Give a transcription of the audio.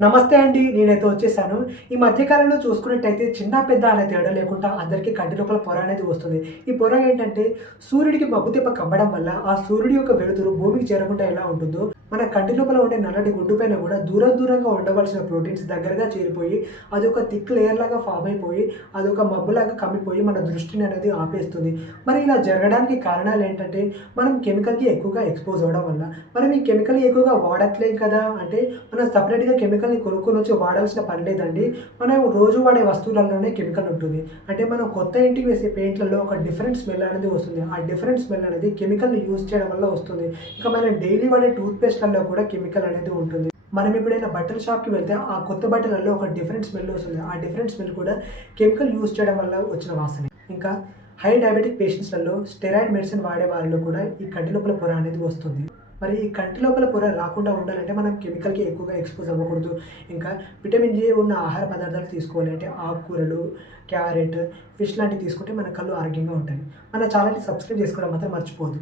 నమస్తే అండి. నేనైతే వచ్చేసాను. ఈ మధ్య కాలంలో చూసుకున్నట్టయితే చిన్న, పెద్ద అనే తేడా లేకుండా అందరికీ కంటి లోపల పొర అనేది వస్తుంది. ఈ పొర ఏంటంటే సూర్యుడికి మబ్బుదెబ్బ కమ్మడం వల్ల ఆ సూర్యుడి యొక్క వెలుతురు భూమికి చేరకుండా ఎలా ఉంటుందో, మన కంటి లోపల ఉండే నల్లటి గుడ్డు పైన కూడా దూరంగా ఉండవలసిన ప్రోటీన్స్ దగ్గరగా చేరిపోయి అదొక థిక్ లేయర్ లాగా ఫార్మ్ అయిపోయి అదొక మబ్బులాగా కమ్మిపోయి మన దృష్టిని అనేది ఆపేస్తుంది. మరి ఇలా జరగడానికి కారణాలు ఏంటంటే మనం కెమికల్‌కి ఎక్కువగా ఎక్స్‌పోజ్ అవ్వడం వల్ల. మనం ఈ కెమికల్‌ని ఎక్కువగా వాడట్లేం కదా! అంటే మనం సెపరేట్‌గా కెమికల్‌ని కొనుక్కొనొచ్చి వాడాల్సిన పని లేదండి. మనం రోజు వాడే వస్తువులలోనే కెమికల్ ఉంటుంది. అంటే మనం కొత్త ఇంటికి వేసే పెయింట్‌లలో ఒక డిఫరెంట్ స్మెల్ అనేది వస్తుంది. ఆ డిఫరెంట్ స్మెల్ అనేది కెమికల్‌ని యూజ్ చేయడం వల్ల వస్తుంది. ఇంకా మనం డైలీ వాడే టూత్ పేస్ట్‌లలో కూడా కెమికల్ అనేది ఉంటుంది. మనం ఎప్పుడైనా బట్టల షాప్‌కి వెళ్తే ఆ కొత్త బట్టలలో ఒక డిఫరెంట్ స్మెల్ వస్తుంది. ఆ డిఫరెంట్ స్మెల్ కూడా కెమికల్ యూజ్ చేయడం వల్ల వచ్చిన వాసనే. ఇంకా హై డయాబెటిక్ పేషెంట్స్‌లలో స్టెరాయిడ్ మెడిసిన్ వాడే వారిలో కూడా ఈ కంటి లోపల పొర అనేది వస్తుంది. మరి ఈ కంటి లోపల పొర రాకుండా ఉండాలంటే మనం కెమికల్‌కి ఎక్కువగా ఎక్స్‌పోజ్ అవ్వకూడదు. ఇంకా విటమిన్ ఏ ఉన్న ఆహార పదార్థాలు తీసుకోవాలి. అంటే ఆకుకూరలు, క్యారెట్, ఫిష్ లాంటివి తీసుకుంటే మన కళ్ళు ఆరోగ్యంగా ఉంటాయి. మన ఛానెల్‌ని సబ్స్క్రైబ్ చేసుకోవడం మాత్రం మర్చిపోవద్దు.